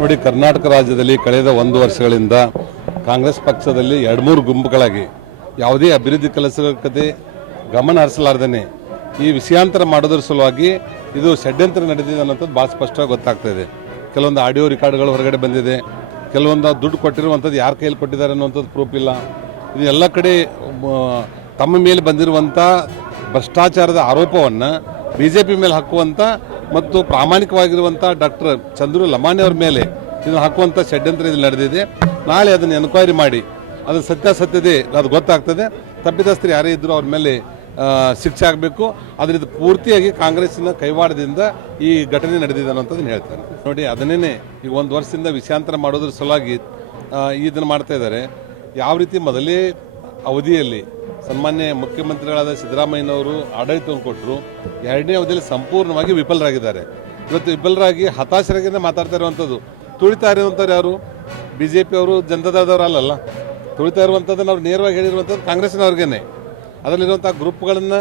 ನೋಡಿ, ಕರ್ನಾಟಕ ರಾಜ್ಯದಲ್ಲಿ ಕಳೆದ 1 ವರ್ಷಗಳಿಂದ ಕಾಂಗ್ರೆಸ್ ಪಕ್ಷದಲ್ಲಿ 2-3 ಗುಂಪುಗಳಾಗಿ ಯಾವುದೇ ಅಭಿವೃದ್ಧಿ ಕೆಲಸಕ್ಕೆ ಗಮನ ಹರಿಸಲಾರ್ದೇ ಈ ವಿಷಯಾಂತರ ಮಾಡೋದ್ರ ಸಲುವಾಗಿ ಇದು ಷಡ್ಯಂತ್ರ ನಡೆದಿದೆ ಅನ್ನೋಂಥದ್ದು ಭಾಳ ಸ್ಪಷ್ಟವಾಗಿ ಗೊತ್ತಾಗ್ತಾ ಇದೆ. ಕೆಲವೊಂದು ಆಡಿಯೋ ರೆಕಾರ್ಡ್ಗಳು ಹೊರಗಡೆ ಬಂದಿದೆ, ಕೆಲವೊಂದು ದುಡ್ಡು ಕೊಟ್ಟಿರುವಂಥದ್ದು ಯಾರ ಕೈಯಲ್ಲಿ ಕೊಟ್ಟಿದ್ದಾರೆ ಅನ್ನುವಂಥದ್ದು ಪ್ರೂಫ್ ಇಲ್ಲ. ಇದು ಎಲ್ಲ ಕಡೆ ತಮ್ಮ ಮೇಲೆ ಬಂದಿರುವಂಥ ಭ್ರಷ್ಟಾಚಾರದ ಆರೋಪವನ್ನು BJP ಮೇಲೆ ಹಾಕುವಂಥ ಮತ್ತು ಪ್ರಾಮಾಣಿಕವಾಗಿರುವಂಥ ಡಾಕ್ಟರ್ ಚಂದ್ರು ಲಮಾಣಿ ಅವ್ರ ಮೇಲೆ ಇದನ್ನು ಹಾಕುವಂಥ ಷಡ್ಯಂತ್ರ ಇದು ನಡೆದಿದೆ. ನಾಳೆ ಅದನ್ನು ಎನ್ಕ್ವೈರಿ ಮಾಡಿ ಅದು ಸತ್ಯಾಸತ್ಯತೆ ಅದು ಗೊತ್ತಾಗ್ತದೆ. ತಪ್ಪಿತಸ್ಥರು ಯಾರೇ ಇದ್ದರೂ ಅವ್ರ ಮೇಲೆ ಶಿಕ್ಷೆ ಆಗಬೇಕು. ಅದರಿಂದ ಪೂರ್ತಿಯಾಗಿ ಕಾಂಗ್ರೆಸ್ಸಿನ ಕೈವಾಡದಿಂದ ಈ ಘಟನೆ ನಡೆದಿದೆ ಅನ್ನೋಂಥದ್ದನ್ನು ಹೇಳ್ತಾರೆ. ನೋಡಿ, ಅದನ್ನೇ ಈಗ 1 ವರ್ಷದಿಂದ ವಿಷಯಾಂತರ ಮಾಡೋದ್ರ ಸಲುವಾಗಿ ಇದನ್ನು ಮಾಡ್ತಾ ಇದ್ದಾರೆ. ಯಾವ ರೀತಿ ಮೊದಲೇ ಅವಧಿಯಲ್ಲಿ ಸನ್ಮಾನ್ಯ ಮುಖ್ಯಮಂತ್ರಿಗಳಾದ ಸಿದ್ದರಾಮಯ್ಯನವರು ಆಡಳಿತವನ್ನು ಕೊಟ್ಟರು, 2ನೇ ಅವಧಿಯಲ್ಲಿ ಸಂಪೂರ್ಣವಾಗಿ ವಿಫಲರಾಗಿದ್ದಾರೆ. ಇವತ್ತು ವಿಫಲರಾಗಿ ಹತಾಶರಾಗಿಂದ ಮಾತಾಡ್ತಾ ಇರುವಂಥದ್ದು. ತುಳಿತಾ ಇರುವಂಥವ್ರು ಯಾರು? BJP ಅವರು, ಜನತಾದಳದವರು ಅಲ್ಲಲ್ಲ. ತುಳಿತಾ ಇರುವಂಥದ್ದನ್ನು ಅವ್ರು ನೇರವಾಗಿ ಹೇಳಿರುವಂಥದ್ದು ಕಾಂಗ್ರೆಸ್ನವ್ರಿಗೇನೆ. ಅದರಲ್ಲಿರುವಂಥ ಗ್ರೂಪ್ಗಳನ್ನು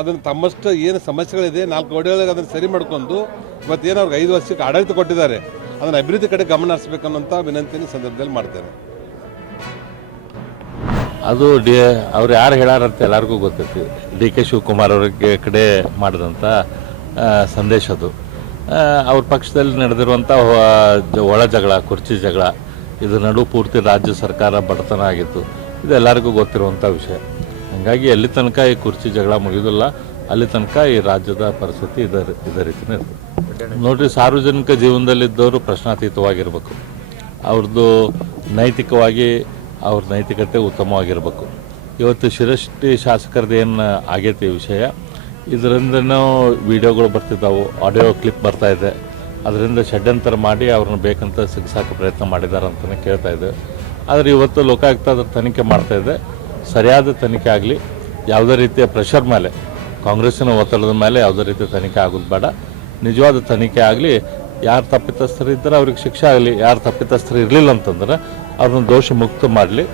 ಅದನ್ನು ತಮ್ಮಷ್ಟು ಏನು ಸಮಸ್ಯೆಗಳಿದೆ 4 ವರ್ಷದಾಗ ಅದನ್ನು ಸರಿ ಮಾಡ್ಕೊಂಡು ಇವತ್ತೇನು ಅವ್ರಿಗೆ 5 ವರ್ಷಕ್ಕೆ ಆಡಳಿತ ಕೊಟ್ಟಿದ್ದಾರೆ, ಅದನ್ನು ಅಭಿವೃದ್ಧಿ ಕಡೆ ಗಮನ ಹರಿಸಬೇಕನ್ನೋಂಥ ವಿನಂತಿನ ಸಂದರ್ಭದಲ್ಲಿ ಮಾಡ್ತೇನೆ. ಅದು ಅವ್ರು ಯಾರು ಹೇಳಾರಂತ ಎಲ್ಲರಿಗೂ ಗೊತ್ತೈತಿ. DK ಶಿವಕುಮಾರ್ ಅವ್ರಿಗೆ ಕಡೆ ಮಾಡಿದಂಥ ಸಂದೇಶ ಅದು. ಅವ್ರ ಪಕ್ಷದಲ್ಲಿ ನಡೆದಿರುವಂಥ ಒಳ ಜಗಳ, ಕುರ್ಚಿ ಜಗಳ, ಇದು ನಡು ಪೂರ್ತಿ ರಾಜ್ಯ ಸರ್ಕಾರ ಬಡತನ ಆಗಿತ್ತು. ಇದು ಎಲ್ಲರಿಗೂ ಗೊತ್ತಿರುವಂಥ ವಿಷಯ. ಹಾಗಾಗಿ ಎಲ್ಲಿ ತನಕ ಈ ಕುರ್ಚಿ ಜಗಳ ಮುಗಿಯೋದಿಲ್ಲ, ಅಲ್ಲಿ ತನಕ ಈ ರಾಜ್ಯದ ಪರಿಸ್ಥಿತಿ ಇದೇ ರೀತಿಯೇ ಇರ್ತದೆ. ನೋಡಿರಿ, ಸಾರ್ವಜನಿಕ ಜೀವನದಲ್ಲಿದ್ದವರು ಪ್ರಶ್ನಾತೀತವಾಗಿರಬೇಕು. ಅವ್ರದ್ದು ನೈತಿಕವಾಗಿ ಅವ್ರ ನೈತಿಕತೆ ಉತ್ತಮವಾಗಿರಬೇಕು. ಇವತ್ತು ಶಿರಷ್ಟಿ ಶಾಸಕರದ್ದು ಏನು ಆಗೈತಿ ವಿಷಯ, ಇದರಿಂದನೂ ವಿಡಿಯೋಗಳು ಬರ್ತಿದ್ದಾವೆ, ಆಡಿಯೋ ಕ್ಲಿಪ್ ಬರ್ತಾಯಿದೆ. ಅದರಿಂದ ಷಡ್ಯಂತರ ಮಾಡಿ ಅವ್ರನ್ನ ಬೇಕಂತ ಸಿಗಿಸಾಕೋ ಪ್ರಯತ್ನ ಮಾಡಿದ್ದಾರೆ ಅಂತಲೇ ಕೇಳ್ತಾ ಇದೆ. ಆದರೆ ಇವತ್ತು ಲೋಕಾಯುಕ್ತ ಅದ್ರ ತನಿಖೆ ಮಾಡ್ತಾಯಿದೆ. ಸರಿಯಾದ ತನಿಖೆ ಆಗಲಿ, ಯಾವುದೇ ರೀತಿಯ ಪ್ರೆಷರ್ ಮೇಲೆ, ಕಾಂಗ್ರೆಸ್ಸಿನ ಒತ್ತಡದ ಮೇಲೆ ಯಾವುದೇ ರೀತಿಯ ತನಿಖೆ ಆಗೋದು ಬೇಡ. ನಿಜವಾದ ತನಿಖೆ ಆಗಲಿ, ಯಾರು ತಪ್ಪಿತಸ್ಥರು ಇದ್ದರೆ ಅವ್ರಿಗೆ ಶಿಕ್ಷೆ ಆಗಲಿ, ಯಾರು ತಪ್ಪಿತಸ್ಥರು ಇರಲಿಲ್ಲ ಅಂತಂದ್ರೆ ಅವ್ರನ್ನ ದೋಷ ಮುಕ್ತ ಮಾಡಲಿ.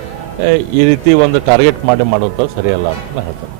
ಈ ರೀತಿ ಒಂದು ಟಾರ್ಗೆಟ್ ಮಾಡುವಂಥದ್ದು ಸರಿಯಲ್ಲ ಅಂತ ನಾನು ಹೇಳ್ತೇನೆ.